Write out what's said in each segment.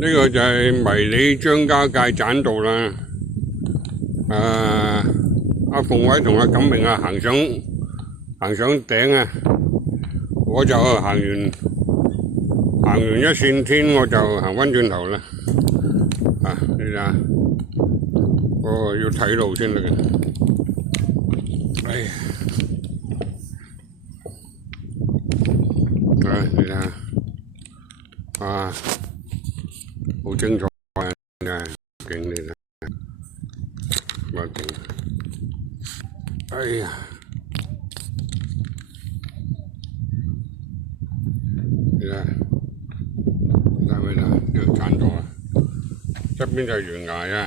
呢個就係迷你張家界棧道啦。阿鳳偉同阿錦明行上頂啊！我就行完一線天，我就行返轉頭啦。你睇下，要睇路先得嘅。哎呀，你睇下，好精彩啊！勁你睇，乜勁？哎呀！你睇，呢個棧道啊，側邊就係懸崖啊，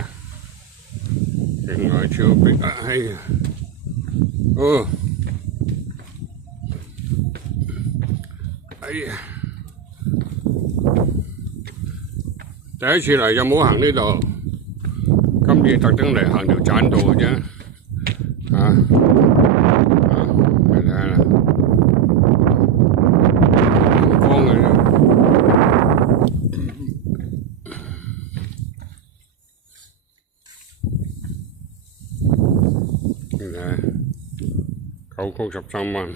懸崖峭壁啊，哎呀，哎呀，第一次嚟就冇行呢度，今次特登嚟行條棧道嘅啫，你睇下啦。9曲13彎。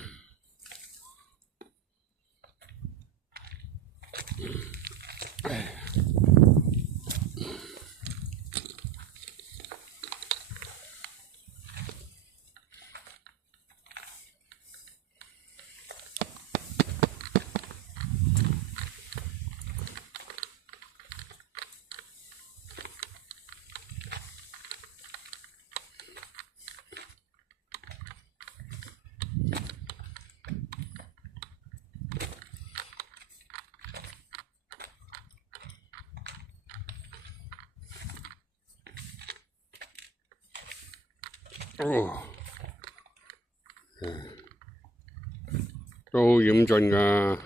都好險峻㗎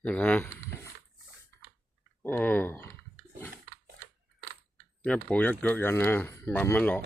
你睇下，一步一腳印啊，慢慢落。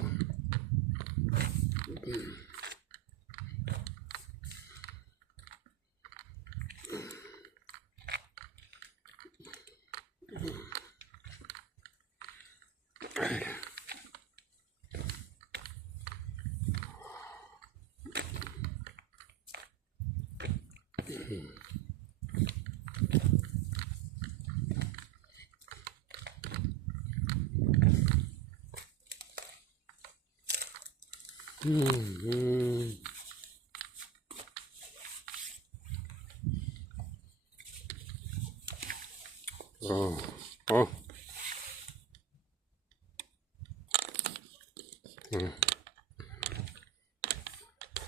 好，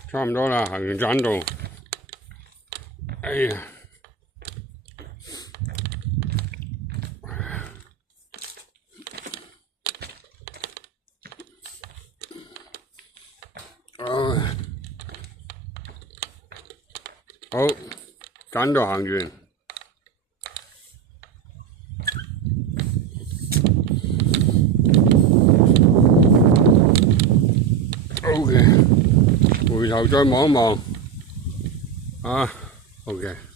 差唔多啦，行完棧道，哎呀，好，棧道行完。OK， 回頭再望一望，OK。